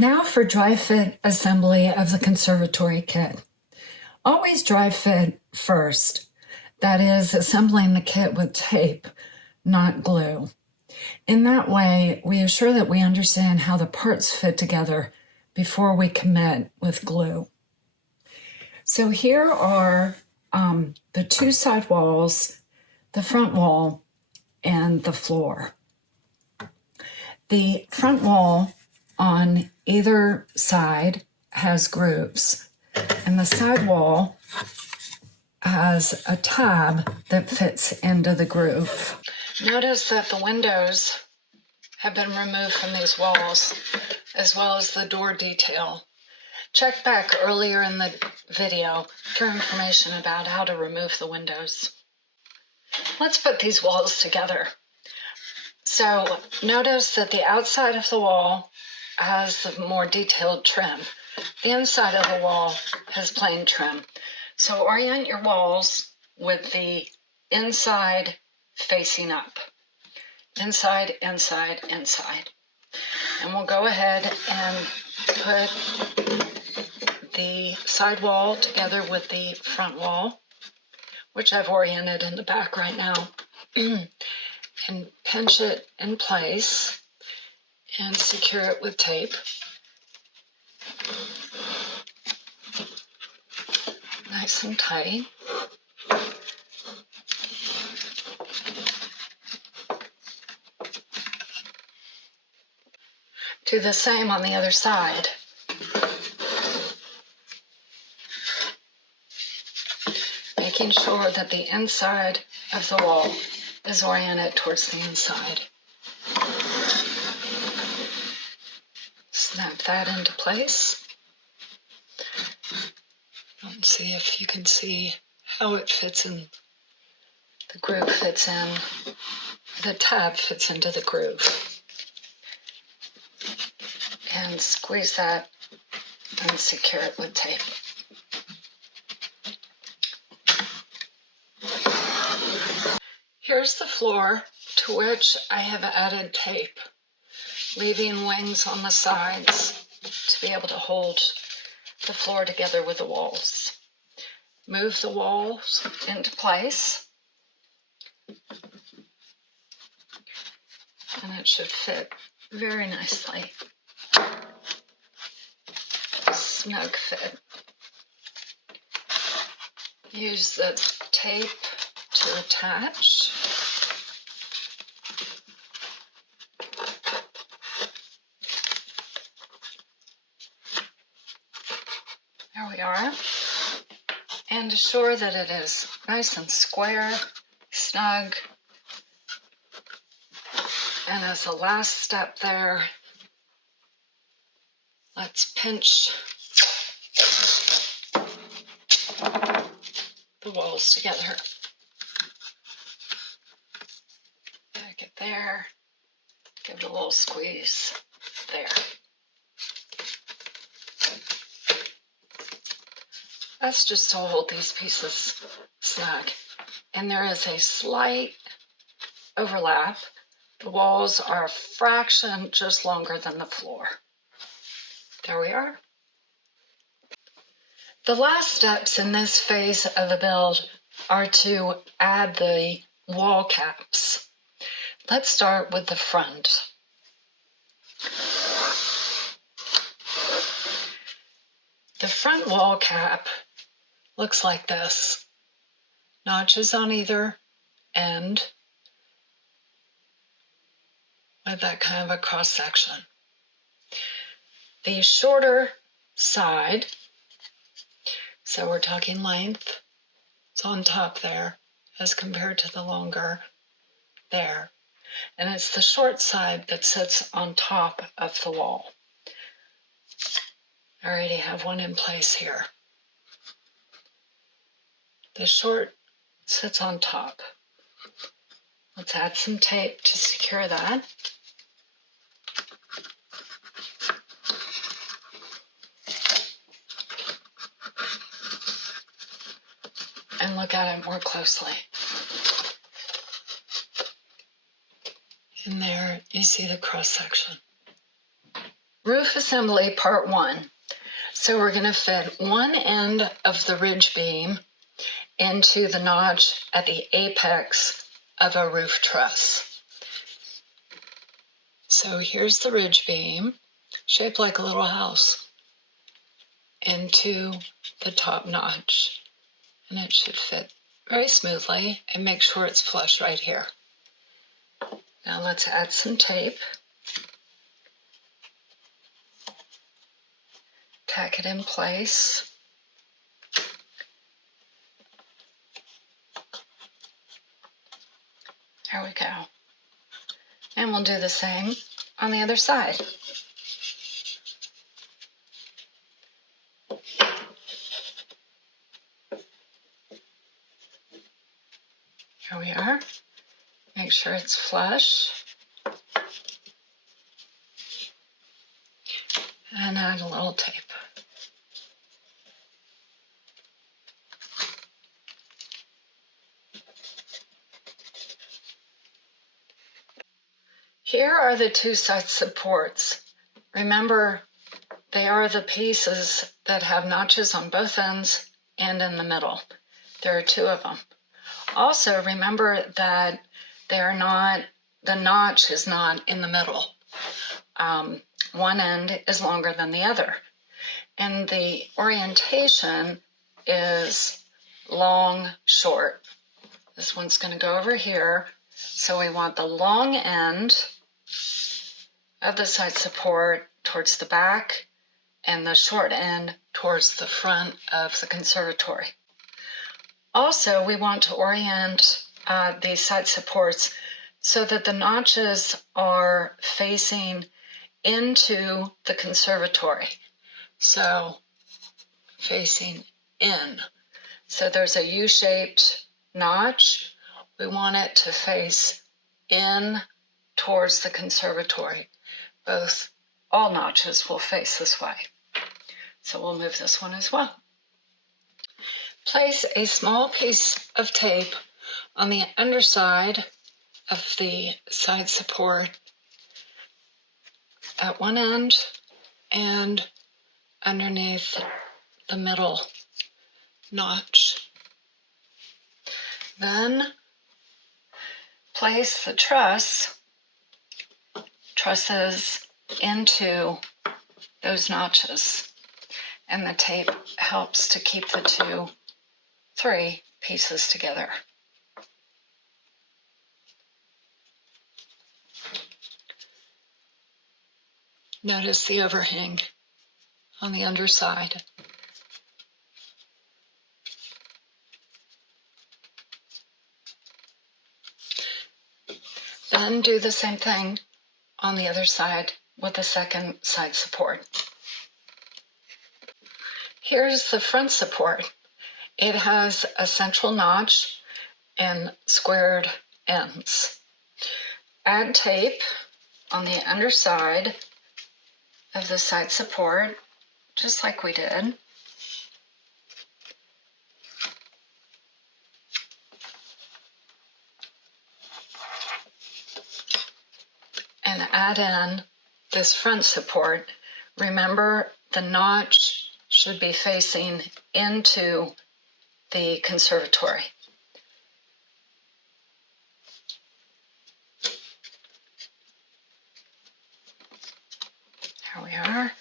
Now for dry fit assembly of the Conservatory Kit. Always dry fit first, that is, assembling the kit with tape, not glue. In that way, we assure that we understand how the parts fit together before we commit with glue. So here are the two side walls, the front wall, and the floor. The front wall on either side has grooves, and the side wall has a tab that fits into the groove. Notice that the windows have been removed from these walls, as well as the door detail. Check back earlier in the video for information about how to remove the windows. Let's put these walls together. So notice that the outside of the wall has the more detailed trim. The inside of the wall has plain trim. So orient your walls with the inside facing up. Inside, inside, inside. And we'll go ahead and put the side wall together with the front wall, which I've oriented in the back right now, and pinch it in place and secure it with tape. Nice and tight. Do the same on the other side. Making sure that the inside of the wall is oriented towards the inside. Snap that into place. And see if you can see how it fits in. The groove fits in, the tab fits into the groove. And squeeze that and secure it with tape. Here's the floor to which I have added tape, leaving wings on the sides to be able to hold the floor together with the walls. Move the walls into place, and it should fit very nicely. Snug fit. Use the tape to attach. There we are. And assure that it is nice and square, snug. And as a last step there, let's pinch the walls together. Back it there. Give it a little squeeze there. That's just to hold these pieces snug. And there is a slight overlap. The walls are a fraction just longer than the floor. There we are. The last steps in this phase of the build are to add the wall caps. Let's start with the front. The front wall cap looks like this. Notches on either end with that kind of a cross section. The shorter side, so we're talking length, it's on top there as compared to the longer there. And it's the short side that sits on top of the wall. I already have one in place here. The short sits on top. Let's add some tape to secure that. And look at it more closely. In there, you see the cross section. Roof assembly part 1. So we're going to fit one end of the ridge beam into the notch at the apex of a roof truss. So here's the ridge beam, shaped like a little house, into the top notch. And it should fit very smoothly, and make sure it's flush right here. Now let's add some tape. Tack it in place. There we go. And we'll do the same on the other side. Here we are. Make sure it's flush. And add a little tape. Here are the two side supports. Remember, they are the pieces that have notches on both ends and in the middle. There are two of them. Also, remember that the notch is not in the middle. One end is longer than the other. And the orientation is long, short. This one's going to go over here. So we want the long end of the side support towards the back and the short end towards the front of the conservatory. Also, we want to orient these side supports so that the notches are facing into the conservatory. So facing in. So there's a U-shaped notch. We want it to face in towards the conservatory. All notches will face this way. So we'll move this one as well. Place a small piece of tape on the underside of the side support at one end and underneath the middle notch. Then place the trusses into those notches, and the tape helps to keep the three pieces together. Notice the overhang on the underside. Then do the same thing on the other side with the second side support. Here's the front support. It has a central notch and squared ends. Add tape on the underside of the side support, just like we did. And add in this front support. Remember, the notch should be facing into the conservatory. Here we are.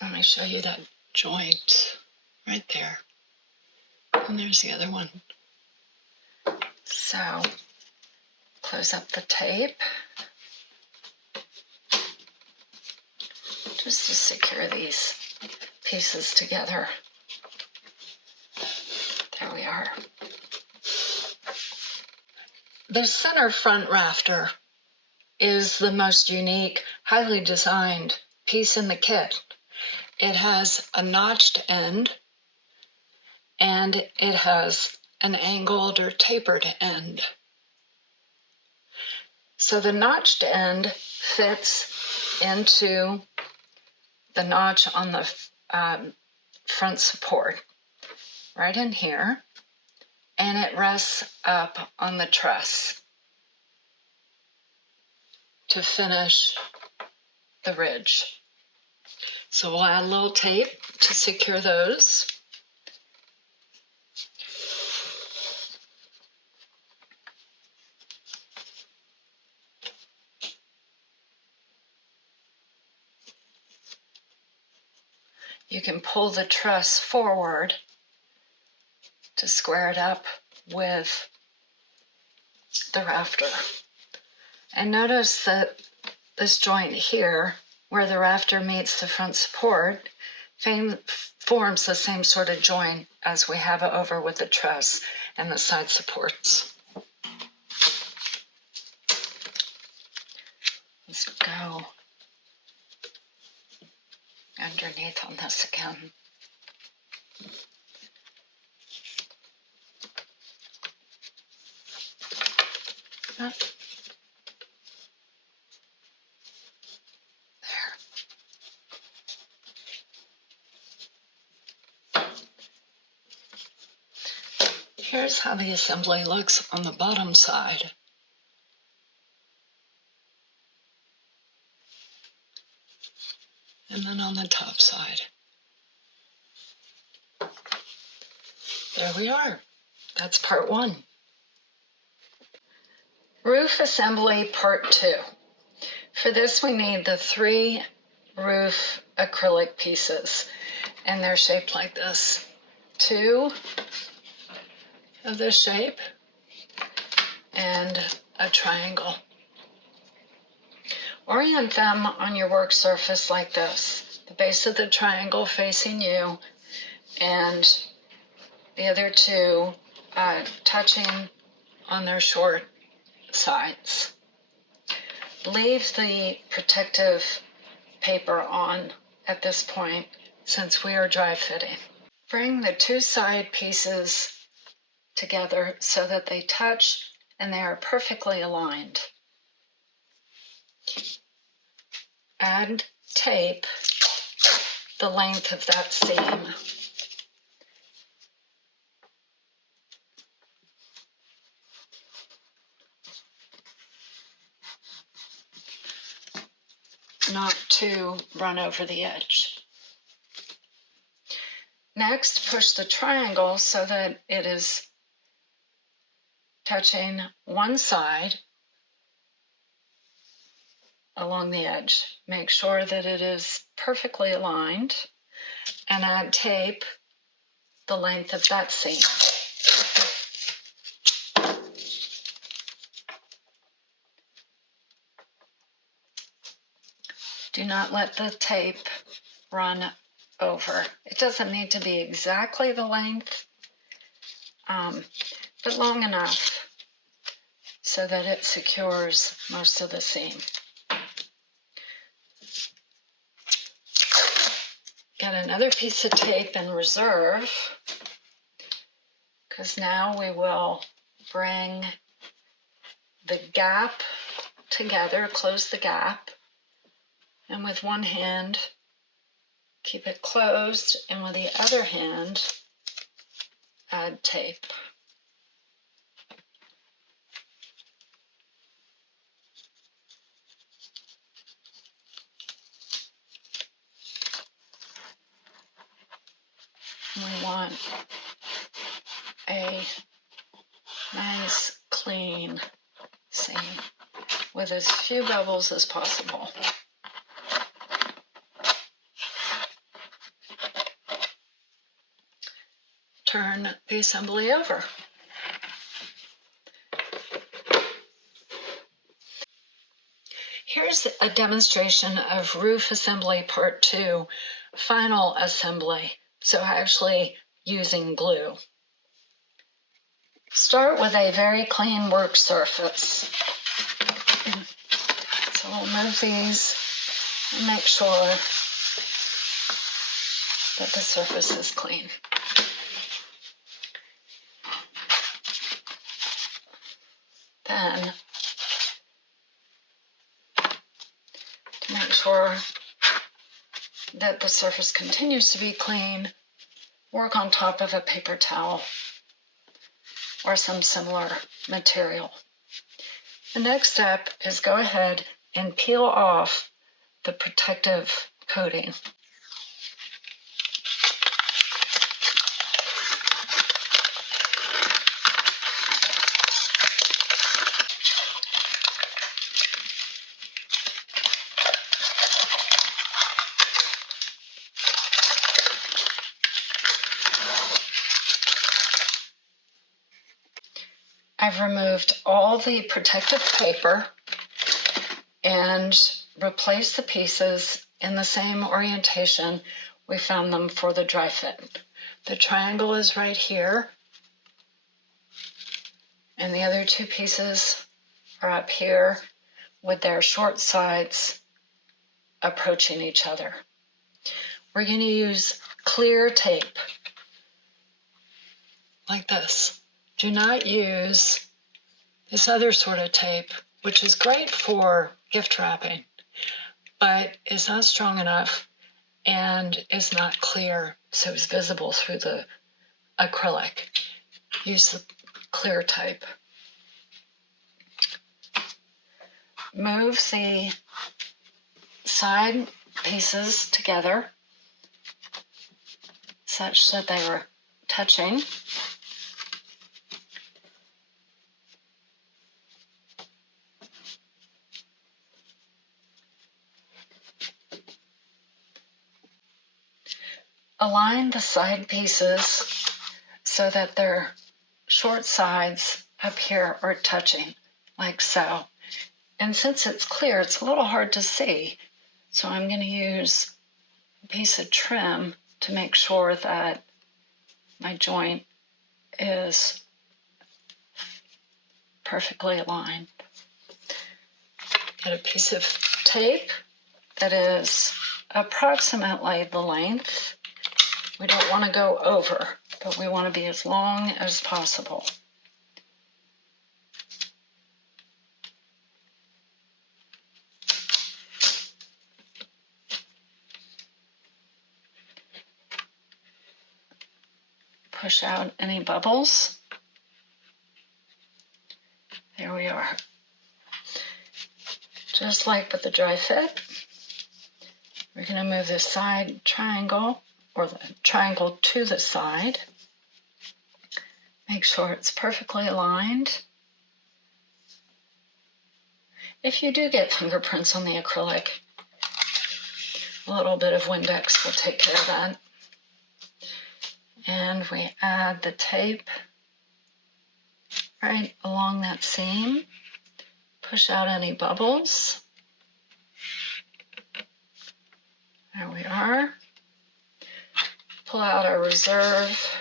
Let me show you that joint right there. And there's the other one. So close up the tape just to secure these pieces together. There we are. The center front rafter is the most unique, highly designed piece in the kit. It has a notched end, and it has an angled or tapered end. So the notched end fits into the notch on the front support, right in here, and it rests up on the truss to finish the ridge. So we'll add a little tape to secure those. You can pull the truss forward to square it up with the rafter. And notice that this joint here, where the rafter meets the front support, forms the same sort of joint as we have over with the truss and the side supports. Let's go underneath on this again. There. Here's how the assembly looks on the bottom side. And then on the top side. There we are. That's part 1. Roof assembly part 2. For this we need the 3 roof acrylic pieces, and they're shaped like this. 2 of this shape and a triangle. Orient them on your work surface like this. The base of the triangle facing you and the other 2 touching on their short sides. Leave the protective paper on at this point since we are dry fitting. Bring the 2 side pieces together so that they touch and they are perfectly aligned. Add tape the length of that seam. Not to run over the edge. Next, push the triangle so that it is touching one side along the edge. Make sure that it is perfectly aligned and add tape the length of that seam. Do not let the tape run over. It doesn't need to be exactly the length, but long enough so that it secures most of the seam. Get another piece of tape in reserve, because now we will bring the gap together, close the gap, and with one hand keep it closed, and with the other hand add tape. We want a nice clean seam with as few bubbles as possible. Turn the assembly over. Here's a demonstration of roof assembly part 2, final assembly. So actually using glue. Start with a very clean work surface. So we'll move these and make sure that the surface is clean. Then, to make sure that the surface continues to be clean, work on top of a paper towel or some similar material. The next step is go ahead and peel off the protective coating. I've removed all the protective paper and replaced the pieces in the same orientation we found them for the dry fit. The triangle is right here, and the other two pieces are up here with their short sides approaching each other. We're going to use clear tape like this. Do not use this other sort of tape, which is great for gift wrapping, but is not strong enough and is not clear, so it's visible through the acrylic. Use the clear tape. Move the side pieces together such that they were touching. Align the side pieces so that their short sides up here are touching, like so. And since it's clear, it's a little hard to see. So I'm going to use a piece of trim to make sure that my joint is perfectly aligned. Get a piece of tape that is approximately the length. We don't want to go over, but we want to be as long as possible. Push out any bubbles. There we are. Just like with the dry fit, we're going to move the side triangle, or the triangle to the side. Make sure it's perfectly aligned. If you do get fingerprints on the acrylic, a little bit of Windex will take care of that. And we add the tape right along that seam. Push out any bubbles. There we are. Pull out our reserve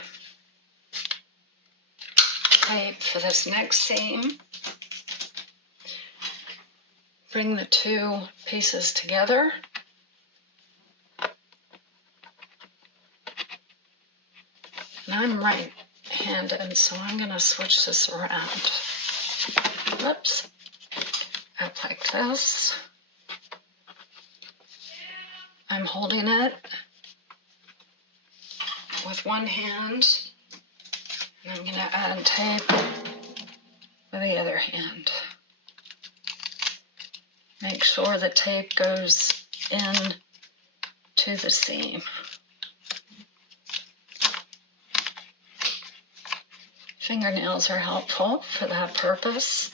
tape for this next seam. Bring the two pieces together. And I'm right-handed, so I'm going to switch this around. Whoops. Up like this. I'm holding it with one hand, and I'm going to add tape with the other hand. Make sure the tape goes in to the seam. Fingernails are helpful for that purpose.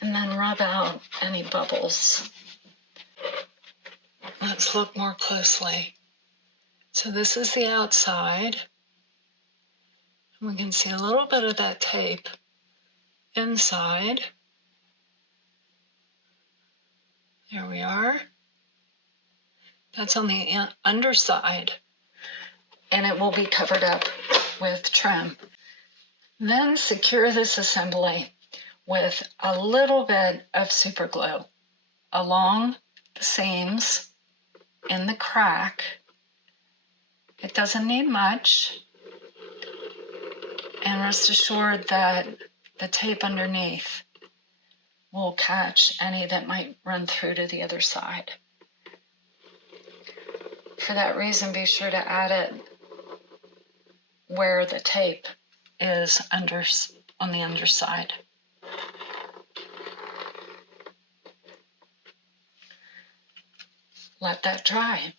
And then rub out any bubbles. Let's look more closely. So this is the outside. We can see a little bit of that tape inside. There we are. That's on the underside, and it will be covered up with trim. Then secure this assembly with a little bit of super glue along the seams in the crack. It doesn't need much, and rest assured that the tape underneath will catch any that might run through to the other side. For that reason, be sure to add it where the tape is on the underside. let that dry.